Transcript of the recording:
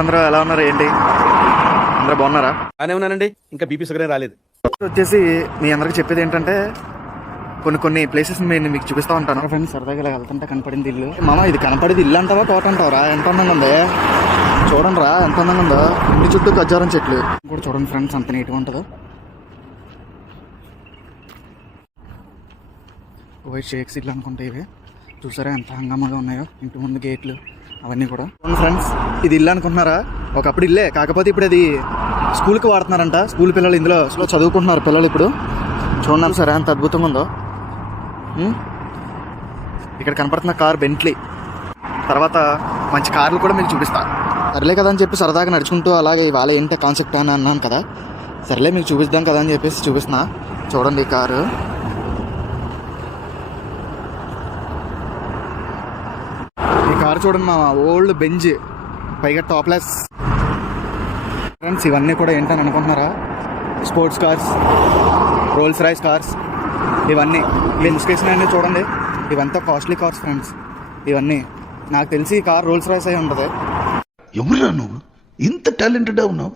అందరూ ఎలా ఉన్నారు ఏంటి? అందరూ బాగున్నారా? బాగానే ఉన్నానండి. ఇంకా బీపీ షుగర్ రాలేదు. వచ్చేసి మీ అందరికి చెప్పేది ఏంటంటే కొన్ని ప్లేసెస్ నేను మీకు చూపిస్తా ఉంటాను. ఫ్రెండ్స్ సరదాగా ఇలా వెళ్తుంటే కనపడింది ఇల్లు. మామ ఇది కనపడేది ఇల్లు అంటావా తోట అంటావరా? ఎంత అందంగా ఉంది చూడండి రా, ఎంత అందంగా ఉందో. ఇంటి చుట్టూ ఖర్జూరం చెట్లు కూడా చూడండి ఫ్రెండ్స్, అంత నీట్గా ఉంటుందో. వైట్ షేక్స్ ఇల్లు అనుకుంటే ఇవి చూసారా ఎంత హంగామాగా ఉన్నాయో. ఇంటి ముందు గేట్లు అవన్నీ కూడా. ఫ్రెండ్స్ ఇది ఇల్లు అనుకుంటున్నారా? ఒకప్పుడు ఇల్లే, కాకపోతే ఇప్పుడు అది స్కూల్కి వాడుతున్నారంట. స్కూల్ పిల్లలు ఇందులో చదువుకుంటున్నారు పిల్లలు ఇప్పుడు. చూడండి సరే ఎంత అద్భుతంగా ఉందో. ఇక్కడ కనపడుతున్న కార్ బెంట్లీ. తర్వాత మంచి కార్లు కూడా మీకు చూపిస్తా. సర్లే కదా అని చెప్పి సరదాగా నడుచుకుంటూ అలాగే ఇవాళ ఏంటో కాన్సెప్ట్ అని అన్నాను కదా, సర్లే మీకు చూపిద్దాం కదా అని చెప్పేసి చూపిస్తున్నా. చూడండి ఈ కారు. ఈ కారు చూడండి మా ఓల్డ్ బెంజ్, పైగా టాప్లెస్. ఫ్రెండ్స్ ఇవన్నీ కూడా ఏంటని అనుకుంటున్నారా? Sports cars, Rolls Royce cars ఇవన్నీ. ఇన్స్కేషన్ అన్నీ చూడండి, ఇవంతా కాస్ట్లీ కార్స్ ఫ్రెండ్స్. ఇవన్నీ నాకు తెలిసి ఈ కార్ రోల్స్ రాయ్స్ అయి ఉంటుంది. ఎవరురా నువ్వు ఇంత టాలెంటెడ్ ఉన్నావు?